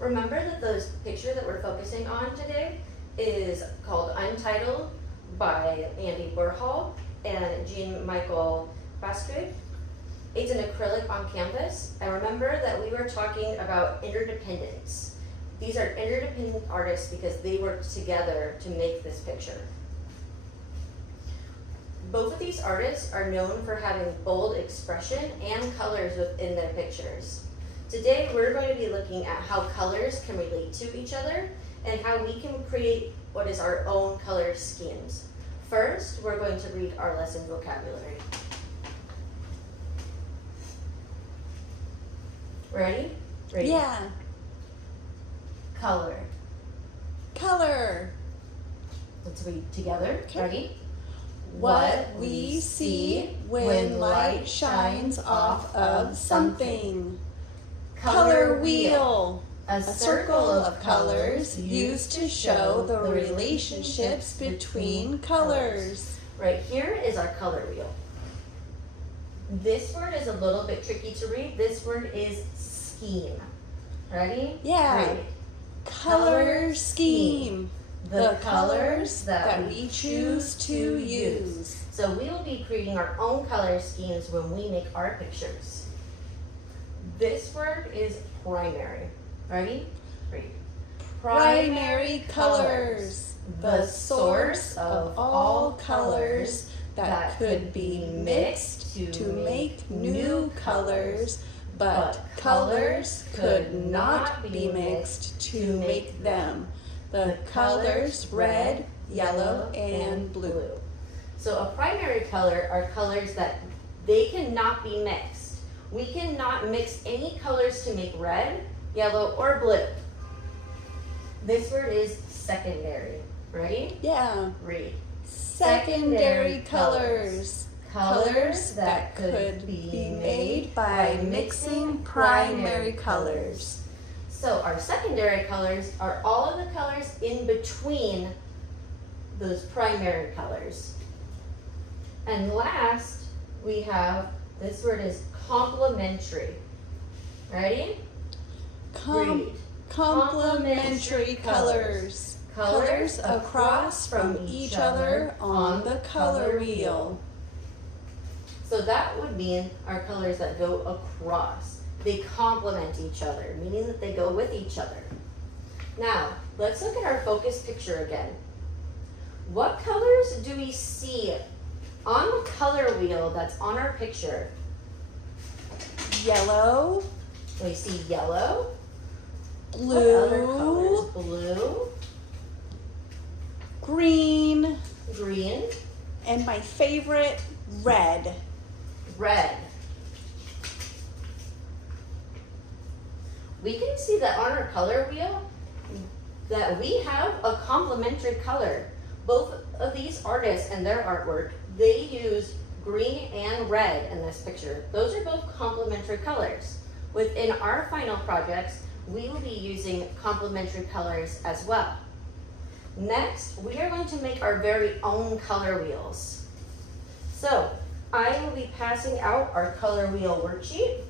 Remember that the picture that we're focusing on today is called Untitled by Andy Warhol and Jean-Michel Basquiat. It's an acrylic on canvas. And remember that we were talking about interdependence. These are interdependent artists because they worked together to make this picture. Both of these artists are known for having bold expression and colors within their pictures. Today, we're going to be looking at how colors can relate to each other and how we can create what is our own color schemes. First, we're going to read our lesson vocabulary. Ready? Ready? Yeah. Color. Color. Let's read together. Okay. Ready? What we see when light shines off of something. Color wheel. A circle of colors used to show the relationships between colors. Right here is our color wheel. This word is a little bit tricky to read. This word is scheme. Ready? Yeah. Read. Color scheme. The colors that we choose to use. So we will be creating our own color schemes when we make our pictures. This word is primary. Ready? Ready. Primary colors. The source of all colors that could be mixed to make new colors, but colors could not be mixed to make them. The colors red, yellow, and blue. So a primary color are colors that they cannot be mixed. We cannot mix any colors to make red, yellow, or blue. This word is secondary. Ready? Yeah. Read. Secondary colors. Colors that could be made by mixing primary colors. So our secondary colors are all of the colors in between those primary colors. And last, we have, this word is complementary. Ready? Read. Complementary colors. Colors across from each other on the color wheel. So that would mean our colors that go across. They complement each other, meaning that they go with each other. Now, let's look at our focus picture again. What colors do we see on the color wheel that's on our picture? Yellow. We see yellow. What other colors? Blue. Blue. Green. Green. And my favorite, red. Red. We can see that on our color wheel that we have a complementary color. Both of these artists and their artwork, they use green and red in this picture. Those are both complementary colors. Within our final projects, we will be using complementary colors as well. Next, we are going to make our very own color wheels. So, I will be passing out our color wheel worksheet,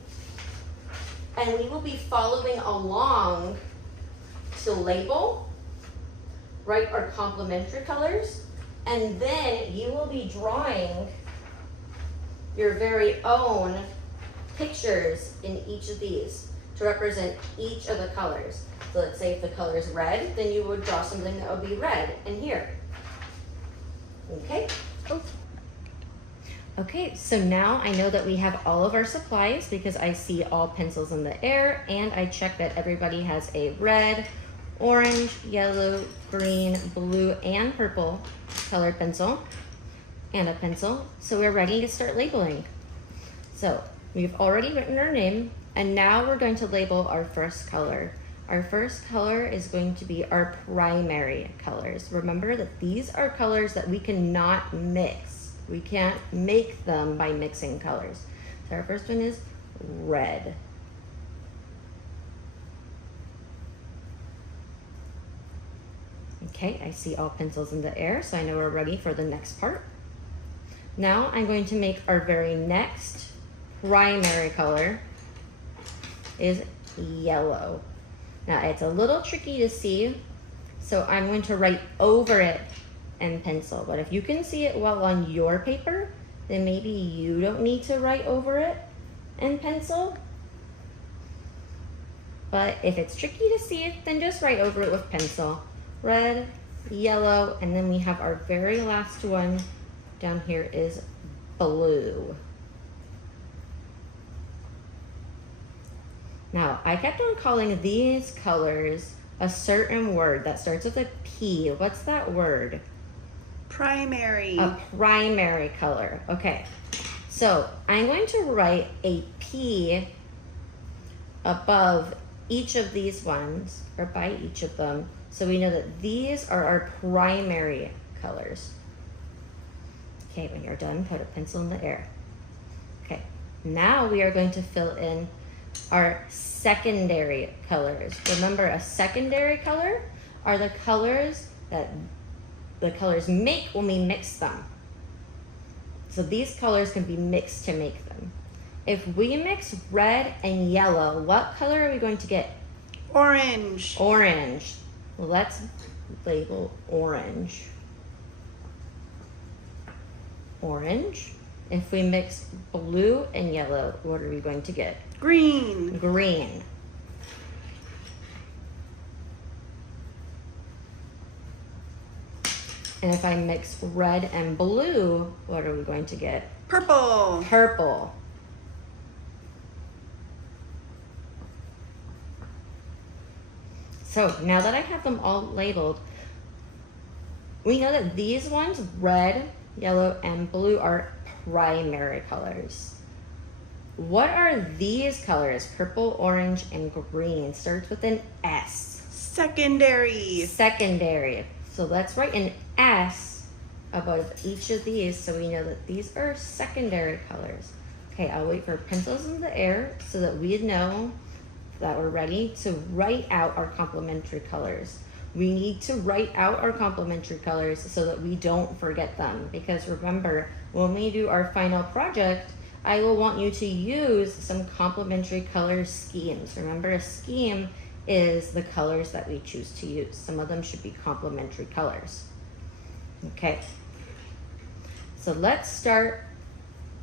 and we will be following along to label, write our complementary colors, and then you will be drawing your very own pictures in each of these to represent each of the colors. So let's say if the color is red, then you would draw something that would be red in here. Okay? Okay, so now I know that we have all of our supplies because I see all pencils in the air, and I check that everybody has a red, orange, yellow, green, blue, and purple colored pencil and a pencil. So we're ready to start labeling. So we've already written our name, and now we're going to label our first color. Our first color is going to be our primary colors. Remember that these are colors that we cannot mix. We can't make them by mixing colors. So our first one is red. Okay, I see all pencils in the air, so I know we're ready for the next part. Now I'm going to make our very next primary color is yellow. Now it's a little tricky to see, so I'm going to write over it in pencil. But if you can see it well on your paper, then maybe you don't need to write over it in pencil. But if it's tricky to see it, then just write over it with pencil. Red, yellow, and then we have our very last one down here is blue. Now, I kept on calling these colors a certain word that starts with a P. What's that word? Primary. A primary color. Okay, so I'm going to write a P above each of these ones, or by each of them, so we know that these are our primary colors. Okay, when you're done, put a pencil in the air. Okay, now we are going to fill in our secondary colors. Remember, a secondary color are the colors that the colors make when we mix them. So these colors can be mixed to make them. If we mix red and yellow, what color are we going to get? Orange. Orange. Let's label orange. Orange. If we mix blue and yellow, what are we going to get? Green. Green. And if I mix red and blue, what are we going to get? Purple. Purple. So now that I have them all labeled, we know that these ones, red, yellow, and blue, are primary colors. What are these colors? Purple, orange, and green. Starts with an S. Secondary. Secondary. So let's write an S above each of these so we know that these are secondary colors. Okay, I'll wait for pencils in the air so that we know that we're ready to write out our complementary colors. We need to write out our complementary colors so that we don't forget them, because remember, when we do our final project, I will want you to use some complementary color schemes. Remember, a scheme is the colors that we choose to use. Some of them should be complementary colors. Okay, so let's start.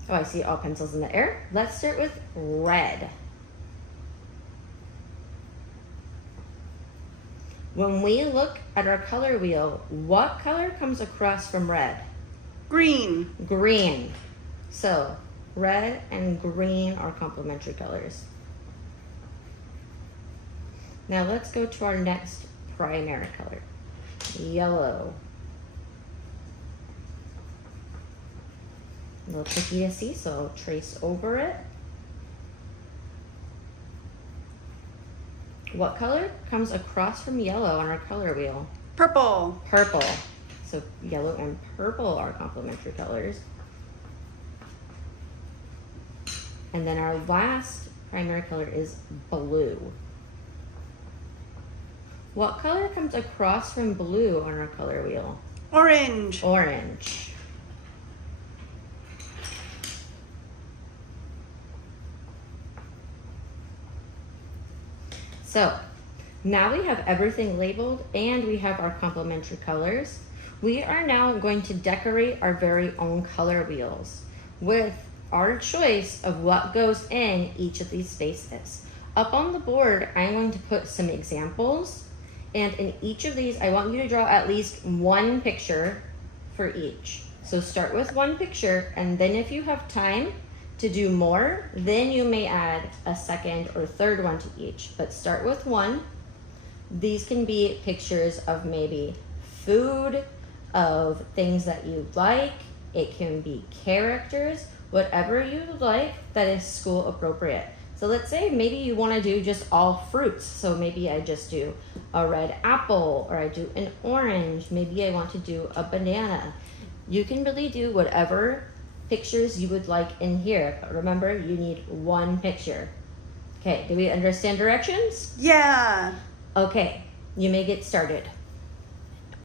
Oh, I see all pencils in the air. Let's start with red. When we look at our color wheel, what color comes across from red? Green. Green. So red and green are complementary colors. Now let's go to our next primary color, yellow. A little tricky to see, so I'll trace over it. What color comes across from yellow on our color wheel? Purple. Purple. So yellow and purple are complementary colors. And then our last primary color is blue. What color comes across from blue on our color wheel? Orange. Orange. So now we have everything labeled and we have our complementary colors. We are now going to decorate our very own color wheels with our choice of what goes in each of these spaces. Up on the board, I'm going to put some examples, and in each of these, I want you to draw at least one picture for each. So start with one picture, and then if you have time to do more, then you may add a second or third one to each, but start with one. These can be pictures of maybe food, of things that you like. It can be characters, whatever you like that is school appropriate. So let's say maybe you want to do just all fruits. So maybe I just do a red apple, or I do an orange. Maybe I want to do a banana. You can really do whatever pictures you would like in here. But remember, you need one picture. Okay, do we understand directions? Yeah. Okay, you may get started.